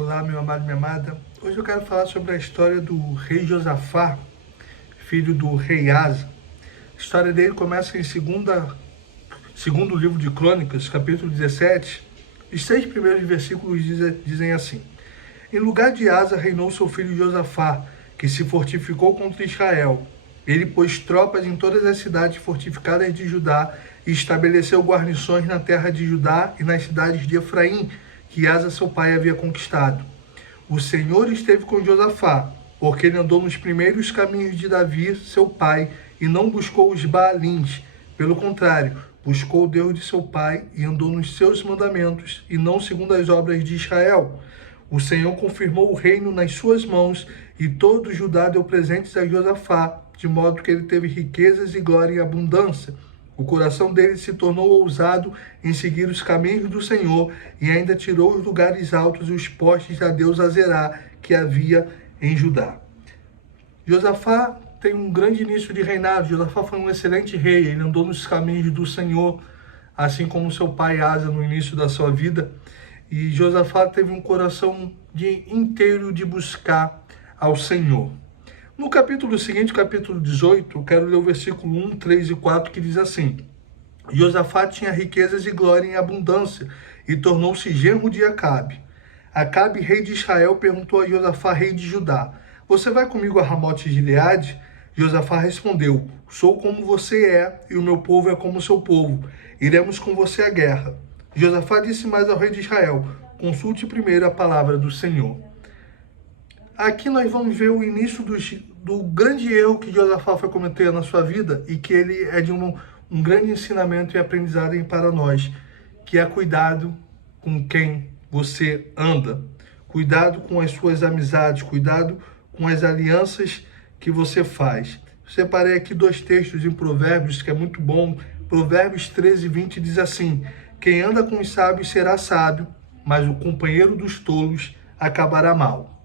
Olá, meu amado e minha amada. Hoje eu quero falar sobre a história do rei Josafá, filho do rei Asa. A história dele começa em segundo livro de Crônicas, capítulo 17. Os 6 primeiros versículos dizem assim: Em lugar de Asa reinou seu filho Josafá, que se fortificou contra Israel. Ele pôs tropas em todas as cidades fortificadas de Judá e estabeleceu guarnições na terra de Judá e nas cidades de Efraim, que Asa seu pai havia conquistado. O Senhor esteve com Josafá, porque ele andou nos primeiros caminhos de Davi, seu pai, e não buscou os Baalins. Pelo contrário, buscou o Deus de seu pai e andou nos seus mandamentos, e não segundo as obras de Israel. O Senhor confirmou o reino nas suas mãos, e todo Judá deu presentes a Josafá, de modo que ele teve riquezas e glória em abundância. O coração dele se tornou ousado em seguir os caminhos do Senhor e ainda tirou os lugares altos e os postes da deusa Azerá que havia em Judá. Josafá tem um grande início de reinado. Josafá foi um excelente rei. Ele andou nos caminhos do Senhor, assim como seu pai Asa no início da sua vida. E Josafá teve um coração inteiro de buscar ao Senhor. No capítulo seguinte, capítulo 18, eu quero ler o versículo 1, 3 e 4, que diz assim: Josafá tinha riquezas e glória em abundância, e tornou-se genro de Acabe. Acabe, rei de Israel, perguntou a Josafá, rei de Judá: Você vai comigo a Ramote de Gileade? Josafá respondeu: Sou como você é, e o meu povo é como o seu povo. Iremos com você à guerra. Josafá disse mais ao rei de Israel: Consulte primeiro a palavra do Senhor. Aqui nós vamos ver o início do grande erro que Josafá foi cometer na sua vida e que ele é de um grande ensinamento e aprendizado para nós, que é cuidado com quem você anda, cuidado com as suas amizades, cuidado com as alianças que você faz. Separei aqui 2 textos em Provérbios, que é muito bom. Provérbios 13, 20 diz assim: Quem anda com os sábios será sábio, mas o companheiro dos tolos acabará mal.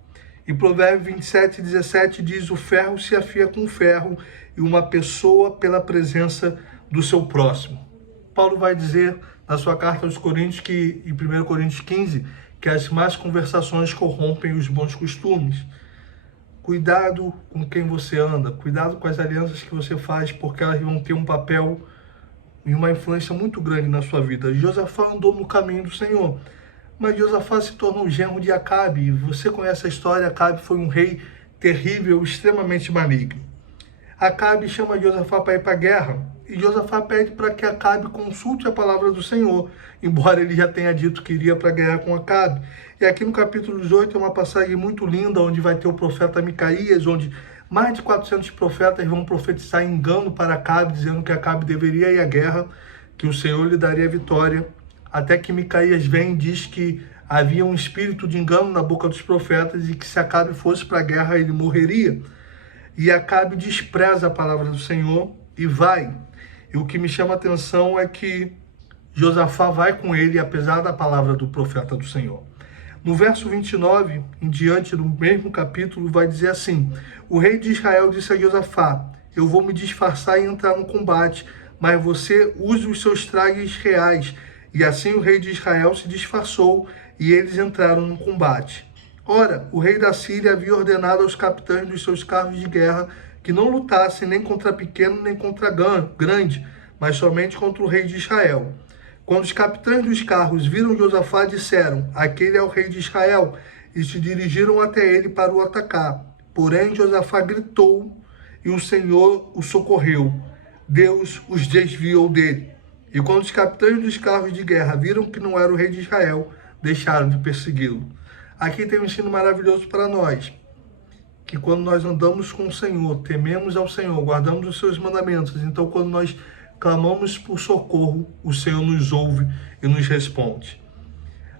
E Provérbios 27, 17 diz: O ferro se afia com ferro e uma pessoa pela presença do seu próximo. Paulo vai dizer na sua carta aos Coríntios, que em 1 Coríntios 15, que as más conversações corrompem os bons costumes. Cuidado com quem você anda, cuidado com as alianças que você faz, porque elas vão ter um papel e uma influência muito grande na sua vida. Josafá andou no caminho do Senhor, mas Josafá se tornou genro de Acabe. Você conhece a história. Acabe foi um rei terrível, extremamente maligno. Acabe chama Josafá para ir para a guerra, e Josafá pede para que Acabe consulte a palavra do Senhor, embora ele já tenha dito que iria para a guerra com Acabe. E aqui no capítulo 18 é uma passagem muito linda, onde vai ter o profeta Micaías, onde mais de 400 profetas vão profetizar engano para Acabe, dizendo que Acabe deveria ir à guerra, que o Senhor lhe daria vitória. Até que Micaías vem e diz que havia um espírito de engano na boca dos profetas e que se Acabe fosse para a guerra ele morreria. E Acabe despreza a palavra do Senhor e vai. E o que me chama a atenção é que Josafá vai com ele, apesar da palavra do profeta do Senhor. No verso 29, em diante do mesmo capítulo, vai dizer assim: O rei de Israel disse a Josafá: Eu vou me disfarçar e entrar no combate, mas você use os seus trajes reais. E assim o rei de Israel se disfarçou e eles entraram no combate. Ora, o rei da Síria havia ordenado aos capitães dos seus carros de guerra que não lutassem nem contra pequeno nem contra grande, mas somente contra o rei de Israel. Quando os capitães dos carros viram Josafá, disseram: Aquele é o rei de Israel, e se dirigiram até ele para o atacar. Porém, Josafá gritou e o Senhor o socorreu. Deus os desviou dele. E quando os capitães dos carros de guerra viram que não era o rei de Israel, deixaram de persegui-lo. Aqui tem um ensino maravilhoso para nós, que quando nós andamos com o Senhor, tememos ao Senhor, guardamos os seus mandamentos, então quando nós clamamos por socorro, o Senhor nos ouve e nos responde.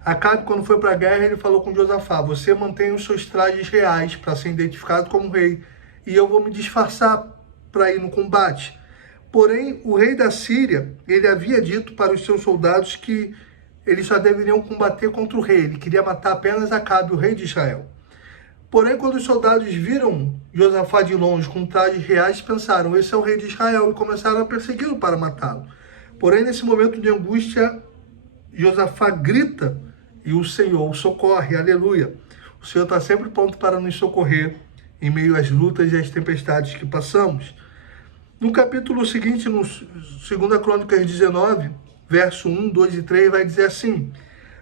Acabe, quando foi para a guerra, ele falou com Josafá: Você mantém os seus trajes reais para ser identificado como rei, e eu vou me disfarçar para ir no combate. Porém, o rei da Síria, ele havia dito para os seus soldados que eles só deveriam combater contra o rei. Ele queria matar apenas Acabe, o rei de Israel. Porém, quando os soldados viram Josafá de longe com trajes reais, pensaram: Esse é o rei de Israel, e começaram a persegui-lo para matá-lo. Porém, nesse momento de angústia, Josafá grita e o Senhor o socorre, aleluia. O Senhor está sempre pronto para nos socorrer em meio às lutas e às tempestades que passamos. No capítulo seguinte, no 2 Crônicas 19, verso 1, 2 e 3, vai dizer assim: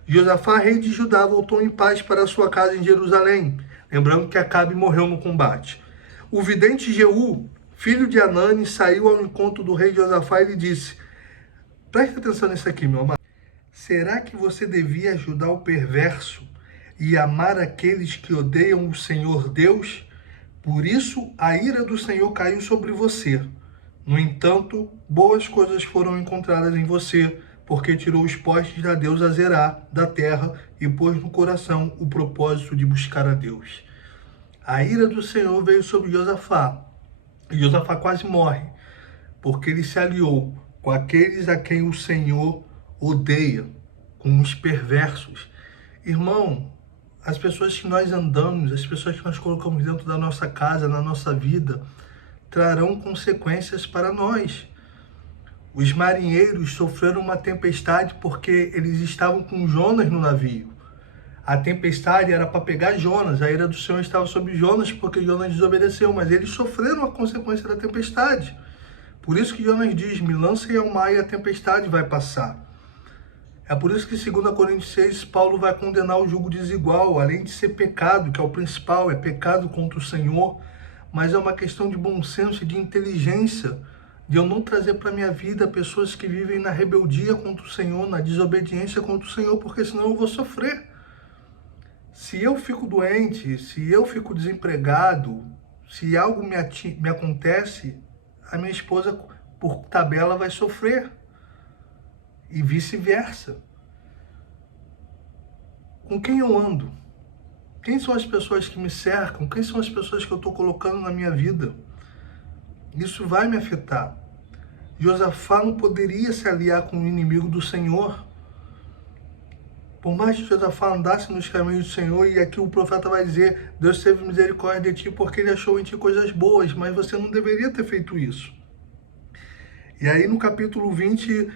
Josafá, rei de Judá, voltou em paz para sua casa em Jerusalém, lembrando que Acabe morreu no combate. O vidente Jeú, filho de Anani, saiu ao encontro do rei Josafá e lhe disse: preste atenção nisso aqui, meu amado. Será que você devia ajudar o perverso e amar aqueles que odeiam o Senhor Deus? Por isso a ira do Senhor caiu sobre você. No entanto, boas coisas foram encontradas em você, porque tirou os postes da deusa Zerá da terra e pôs no coração o propósito de buscar a Deus. A ira do Senhor veio sobre Josafá, e Josafá quase morre, porque ele se aliou com aqueles a quem o Senhor odeia, com os perversos. Irmão, as pessoas que nós andamos, as pessoas que nós colocamos dentro da nossa casa, na nossa vida, trarão consequências para nós. Os marinheiros sofreram uma tempestade porque eles estavam com Jonas no navio. A tempestade era para pegar Jonas, a ira do Senhor estava sobre Jonas porque Jonas desobedeceu, mas eles sofreram a consequência da tempestade. Por isso que Jonas diz: me lancem ao mar e a tempestade vai passar. É por isso que em 2 Coríntios 6, Paulo vai condenar o jugo desigual, além de ser pecado, que é o principal, é pecado contra o Senhor, mas é uma questão de bom senso e de inteligência, de eu não trazer para a minha vida pessoas que vivem na rebeldia contra o Senhor, na desobediência contra o Senhor, porque senão eu vou sofrer. Se eu fico doente, se eu fico desempregado, se algo me acontece, a minha esposa, por tabela, vai sofrer. E vice-versa. Com quem eu ando? Quem são as pessoas que me cercam? Quem são as pessoas que eu estou colocando na minha vida? Isso vai me afetar. Josafá não poderia se aliar com o inimigo do Senhor. Por mais que Josafá andasse nos caminhos do Senhor, e aqui o profeta vai dizer: Deus teve misericórdia de ti porque ele achou em ti coisas boas, mas você não deveria ter feito isso. E aí no capítulo 20,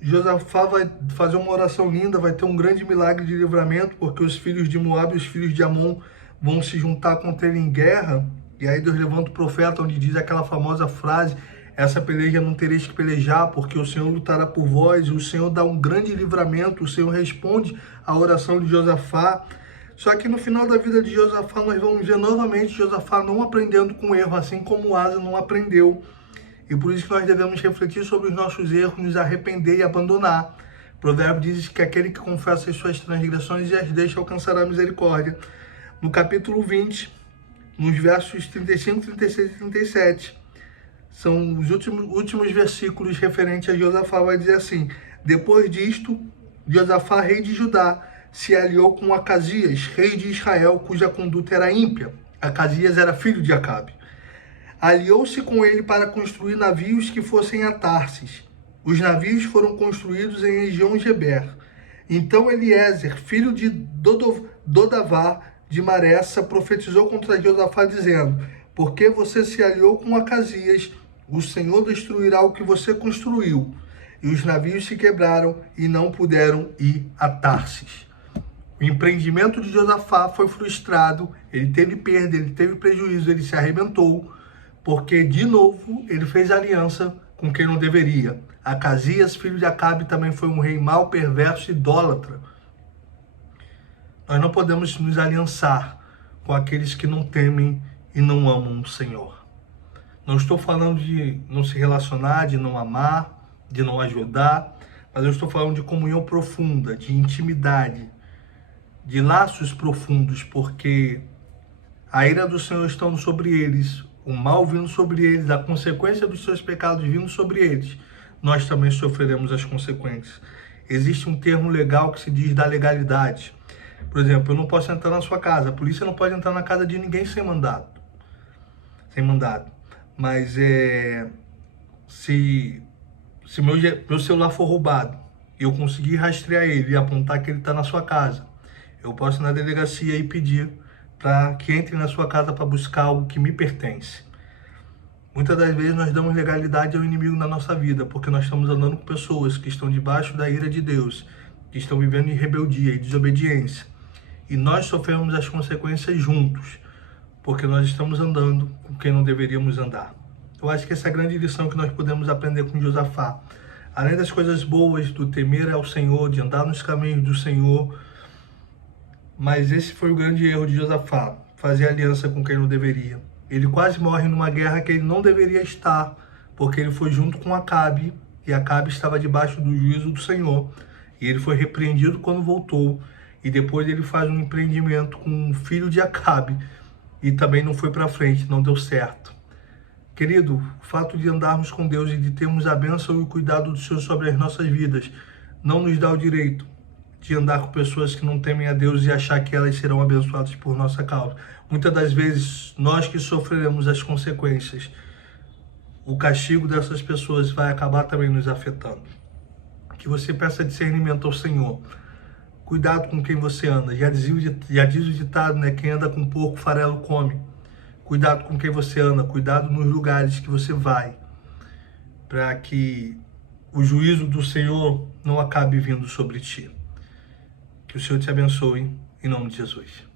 Josafá vai fazer uma oração linda, vai ter um grande milagre de livramento, porque os filhos de Moabe e os filhos de Amon vão se juntar contra ele em guerra. E aí Deus levanta o profeta, onde diz aquela famosa frase: essa peleja não tereis que pelejar, porque o Senhor lutará por vós. E o Senhor dá um grande livramento, o Senhor responde à oração de Josafá. Só que no final da vida de Josafá, nós vamos ver novamente Josafá não aprendendo com o erro, assim como Asa não aprendeu. E por isso que nós devemos refletir sobre os nossos erros, nos arrepender e abandonar. O provérbio diz que aquele que confessa as suas transgressões e as deixa alcançará a misericórdia. No capítulo 20, nos versos 35, 36 e 37, são os últimos versículos referentes a Josafá, vai dizer assim: depois disto, Josafá, rei de Judá, se aliou com Acasias, rei de Israel, cuja conduta era ímpia. Acasias era filho de Acabe. Aliou-se com ele para construir navios que fossem a Tarsis. Os navios foram construídos em região Geber. Então Eliezer, filho de Dodavá, de Maressa, profetizou contra Josafá, dizendo: porque você se aliou com Acasias, o Senhor destruirá o que você construiu. E os navios se quebraram e não puderam ir a Tarsis. O empreendimento de Josafá foi frustrado, ele teve perda, ele teve prejuízo, ele se arrebentou, porque, de novo, ele fez aliança com quem não deveria. Acasias, filho de Acabe, também foi um rei mau, perverso e idólatra. Nós não podemos nos aliançar com aqueles que não temem e não amam o Senhor. Não estou falando de não se relacionar, de não amar, de não ajudar, mas eu estou falando de comunhão profunda, de intimidade, de laços profundos, porque a ira do Senhor estando sobre eles, o mal vindo sobre eles, a consequência dos seus pecados vindo sobre eles, nós também sofreremos as consequências. Existe um termo legal que se diz da legalidade. Por exemplo, eu não posso entrar na sua casa, a polícia não pode entrar na casa de ninguém sem mandado. Mas se meu celular for roubado e eu conseguir rastrear ele e apontar que ele está na sua casa, eu posso ir na delegacia e pedir para que entre na sua casa para buscar algo que me pertence. Muitas das vezes nós damos legalidade ao inimigo na nossa vida, porque nós estamos andando com pessoas que estão debaixo da ira de Deus. que estão vivendo em rebeldia e desobediência. E nós sofremos as consequências juntos, porque nós estamos andando com quem não deveríamos andar. Eu acho que essa é a grande lição que nós podemos aprender com Josafá. Além das coisas boas, do temer ao Senhor, de andar nos caminhos do Senhor, mas esse foi o grande erro de Josafá, fazer aliança com quem não deveria. Ele quase morre numa guerra que ele não deveria estar, porque ele foi junto com Acabe, e Acabe estava debaixo do juízo do Senhor, e ele foi repreendido quando voltou, e depois ele faz um empreendimento com o filho de Acabe, e também não foi para frente, não deu certo. Querido, o fato de andarmos com Deus e de termos a bênção e o cuidado do Senhor sobre as nossas vidas não nos dá o direito de andar com pessoas que não temem a Deus e achar que elas serão abençoadas por nossa causa. Muitas das vezes, nós que sofreremos as consequências, o castigo dessas pessoas vai acabar também nos afetando. Que você peça discernimento ao Senhor. Cuidado com quem você anda. Já diz o ditado, né? Quem anda com porco, farelo come. Cuidado com quem você anda, cuidado nos lugares que você vai, para que o juízo do Senhor não acabe vindo sobre ti. Que o Senhor te abençoe, em nome de Jesus.